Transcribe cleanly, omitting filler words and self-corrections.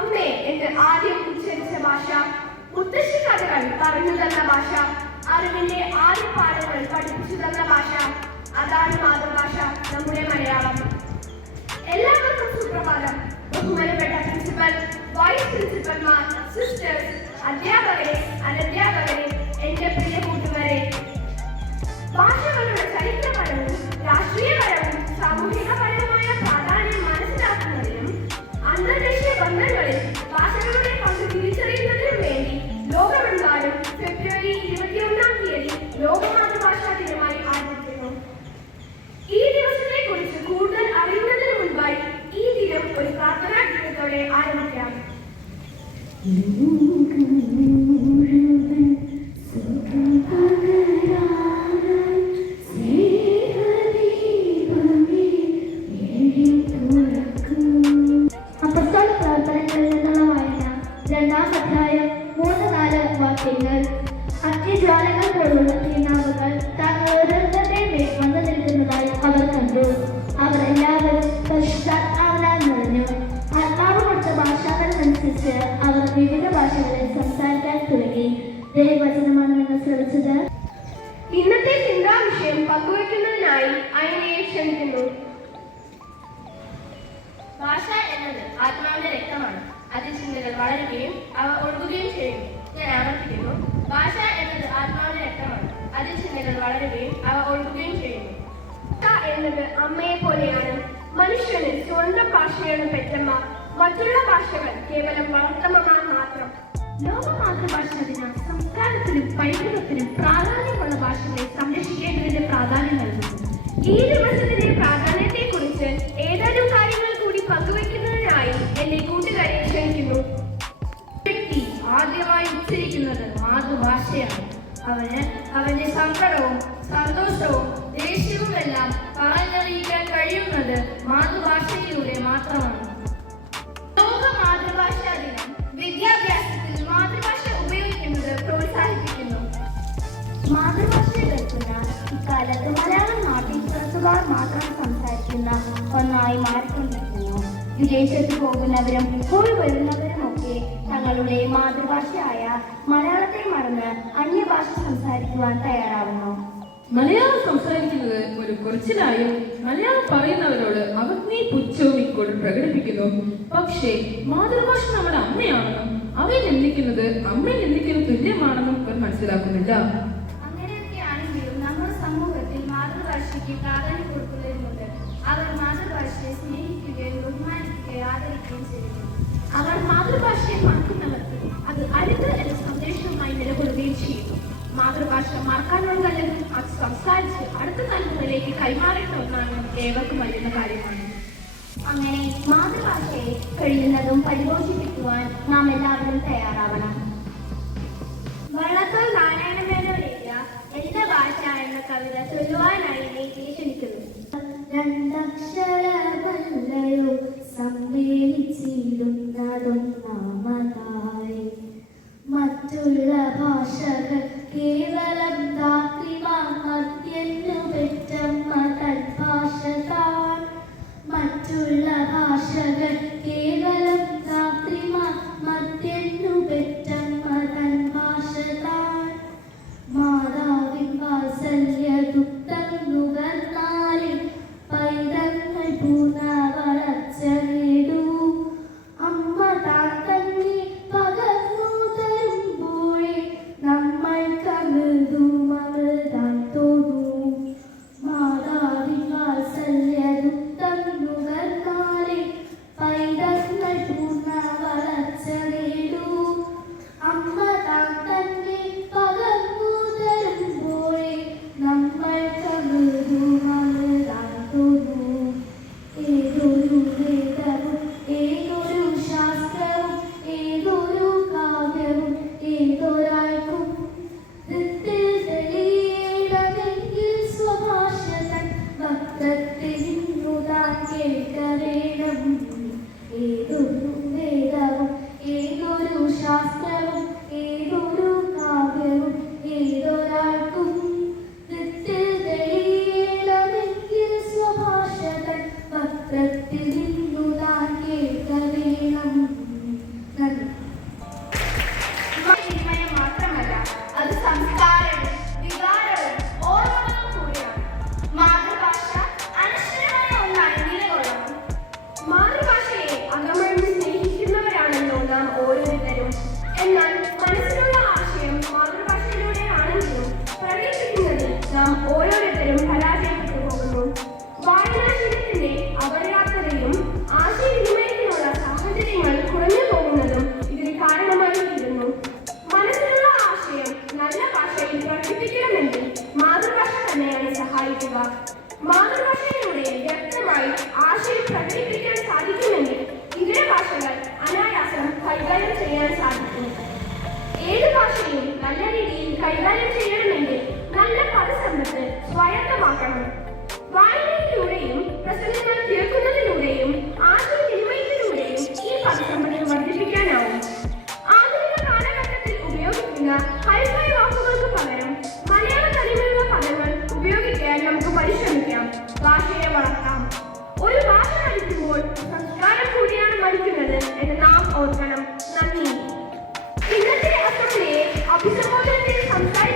അമ്മേ എന്ന് ആദ്യം ഉച്ചരിച്ച ഭാഷ, മുത്തശ്ശി കഥകൾ പറഞ്ഞു തന്ന ഭാഷ, അറിവിന്റെ ആദ്യ പാഠങ്ങൾ പഠിപ്പിച്ചു തന്ന ഭാഷ, അതാണ് മാതൃഭാഷ, നമ്മുടെ മലയാളം. എല്ലാവർക്കും സുപ്രഭാതം. ബഹുമാനപ്പെട്ട പ്രിൻസിപ്പൽ, വൈസ് പ്രിൻസിപ്പൽമാർ, സിസ്റ്റേഴ്സ്, അധ്യാപകരെ, അനധ്യാപകരെ, എന്റെ പ്രിയ കൂട്ടുകാരെ, ഭാഷകളുടെ ചരിത്രപരവും രാഷ്ട്രീയപരവും സാമൂഹികപരവുമായ പ്രാധാന്യം മനസ്സിലാക്കുന്നതിനും അന്തർദേശീയ ബന്ധങ്ങളിൽ ഭാഷകളുടെ പങ്ക് തിരിച്ചറിയുന്നതിനും വേണ്ടി ലോകമെമ്പാടും ഫെബ്രുവരി 21-ാം തീയതി ലോക മാതൃഭാഷാ ദിനമായി ആചരിക്കുന്നു. ഈ ദിവസത്തെ കുറിച്ച് കൂടുതൽ അറിയുന്നതിന് മുൻപായി ഈ ദിനം ഒരു പ്രാർത്ഥനാ ഗീതത്തോടെ ആരംഭിക്കാം. അഗ്നിജ്വാലകൾ പോലുള്ള തീനാവുകൾ താങ്കൾ ഓരോരുത്തരുടെ മേൽ വന്നു നിൽക്കുന്നതായി അവർ കണ്ടു. അവർ എല്ലാവരും പരിശുദ്ധാത്മാവിനാൽ നിറഞ്ഞു. ആത്മാവ് കൊടുത്ത ഭാഷാന്തരമനുസരിച്ച് അവർ വിവിധ ഭാഷകളിൽ സംസാരിക്കാൻ തുടങ്ങി. ദൈവവചനമാണ് നിങ്ങൾ ശ്രമിച്ചത്. ഇന്നത്തെ ചിന്താ വിഷയം പങ്കുവയ്ക്കുന്നതിനായി അയനയെ ക്ഷണിക്കുന്നു. ഭാഷ എന്നത് ആത്മാവിന്റെ രക്തമാണ്. അതിൽ ചിന്തകൾ വളരുകയും അവ ഒഴുകുകയും ചെയ്യുന്നു. ഞാൻ ആവർത്തിക്കുന്നു, ഭാഷ എന്നത് ആത്മാവിന്റെ രക്തമാണ്. അതിൽ ചിന്തകൾ വളരുകയും അവ ഒഴുകുകയും ചെയ്യുന്നു. ഭാഷ എന്നത് അമ്മയെ പോലെയാണ്. മനുഷ്യന് സ്വന്തം ഭാഷയാണ് പെറ്റമ്മ. മറ്റുള്ള ഭാഷകൾ കേവലം വളർത്തമ്മമാർ മാത്രം. ലോക മാതൃഭാഷാ ദിനം സംസ്കാരത്തിനും പൈതൃകത്തിനും പ്രാധാന്യമുള്ള ഭാഷകളെ സംരക്ഷിക്കേണ്ടതിന്റെ പ്രാധാന്യം നൽകുന്നു. ഈ ദിവസത്തിന്റെ പ്രാധാന്യത്തെ കുറിച്ച് ഏതാനും കാര്യങ്ങൾ കൂടി പങ്കുവയ്ക്കുന്നതിനായി എന്റെ കൂട്ടുകാരെ ക്ഷണിക്കുന്നു. വ്യക്തി ആദ്യമായി ഉച്ചരിക്കുന്നത് മാതൃഭാഷയാണ്. അവന്റെ സങ്കടവും സന്തോഷവും ദേഷ്യവും എല്ലാം പറഞ്ഞറിയിക്കാൻ കഴിയുന്നത് മാതൃഭാഷയിലൂടെ മാത്രമാണ്. ലോക മാതൃഭാഷാ ദിനം വിദ്യാഭ്യാസത്തിൽ മാതൃഭാഷ ഉപയോഗിക്കുന്നത് പ്രോത്സാഹിപ്പിക്കുന്നു. മാതൃഭാഷയെ വെക്കുന്ന ഇക്കാലത്ത് മലയാളം നാട്ടിൽ പുറത്തുകാർ മാത്രം സംസാരിക്കുന്ന ഒന്നായി മാറിക്കൊണ്ടിരിക്കുന്നു. വിദേശത്ത് പോകുന്നവരും പോയി വരുന്നവരുമൊക്കെ തങ്ങളുടെ മാതൃഭാഷയായ മലയാളത്തെ മറന്ന് അന്യഭാഷ സംസാരിക്കുവാൻ തയ്യാറാവുന്നു. മലയാളം സംസാരിക്കുന്നത് ഒരു കുറച്ചിലായും മലയാളം പറയുന്നവരോട് അവജ്ഞയും പുച്ഛവും ഇക്കോട് പ്രകടിപ്പിക്കുന്നു. പക്ഷേ മാതൃഭാഷ നമ്മുടെ അമ്മയാണെന്നും അവയെ നിന്ദിക്കുന്നത് അമ്മയെ നിന്ദിക്കുന്ന തുല്യമാണെന്നും അവർ മനസ്സിലാക്കുന്നില്ല. അങ്ങനെയൊക്കെ ആണെങ്കിലും നമ്മുടെ സമൂഹത്തിൽ മാതൃഭാഷയ്ക്ക് പ്രാധാന്യം കൊടുക്കുന്നവരുമുണ്ട്. അവർ മാതൃഭാഷയെ സ്നേഹിക്കുകയും ബഹുമാനിക്കുകയും ആദരിക്കുകയും ചെയ്യുന്നു. അവർ മാതൃഭാഷയെ മറക്കുന്നവർക്ക് അത് അരുത് എന്ന സന്ദേശവുമായി നിലകൊള്ളുകയും ചെയ്യുന്നു. മാതൃഭാഷ മറക്കാനുള്ളതല്ലെന്നും അത് സംസാരിച്ച് അടുത്ത തലമുറയിലേക്ക് കൈമാറേണ്ട ഒന്നാണ് ഏവർക്കും അറിയുന്ന കാര്യമാണ്. അങ്ങനെ മാതൃഭാഷയെ കഴിയുന്നതും പരിപോഷിപ്പിക്കുവാൻ നാം എല്ലാവരും തയ്യാറാവണം. വള്ളത്തോൾ നാരായണമേനോനെഴുതിയ എന്റെ ഭാഷ എന്ന കവിത ചൊല്ലുവാനായി എന്നെ ക്ഷണിക്കുന്നു. രണ്ടക്ഷരമല്ലയോ സമ്മേളിച്ചിടുന്നതൊന്നാമതായി, മറ്റുള്ള ഭാഷകൾ കേവലം ധാത്രിമാർത്യന്നു പെറ്റമ്മ തൽഭാഷ താൻ. മറ്റുള്ള ഭാഷകൾ കേവലം ധാത്രിമാർത്യന്നു പെറ്റമ്മ തൻ ഭാഷ താൻ. മാതാവിൻ വാത്സല്യ ദുഃഖം നുകർന്നാലിൽ പൈതങ്ങൾ പൂർണ്ണ വളർച്ച നേടൂ. അമ്മ താൻ തന്നെ പകർന്നു തരുമ്പോഴേ നമ്മൾക്കമൃതമൃതാൻ തോന്നൂ. മാതാവിൻ വാത്സല്യ ദുഃഖം നുകർന്നാലിൽ പൈതങ്ങൾ നല്ല രീതിയിൽ കൈകാര്യം ചെയ്യണമെങ്കിൽ നല്ല പദസമ്പത്ത് സ്വായത്തമാക്കണം. വായനയിലൂടെയും പ്രസംഗങ്ങൾ കേൾക്കുന്നതിലൂടെയും ആശയവിനിമയത്തിലൂടെയും ഈ പദസമ്പത്ത് വർദ്ധിപ്പിക്കാനാവും. ആധുനിക കാലഘട്ടത്തിൽ ഉപയോഗിക്കുന്ന ഹൈഫൈ വാക്കുകൾക്ക് പകരം മലയാള തനിമയുള്ള പദങ്ങൾ ഉപയോഗിക്കാൻ നമുക്ക് പരിശ്രമിക്കാം. ഭാഷയെ വളർത്താം. ഒരു ഭാഷ പഠിക്കുമ്പോൾ സംസ്കാരം കൂടിയാണ് പഠിക്കുന്നത് എന്ന് നാം ഓർക്കണം. നന്ദി. ഇന്നത്തെ അസംബ്ലിയെ അഭിസംബോധന ചെയ്ത് സംസാരിക്കുന്നത്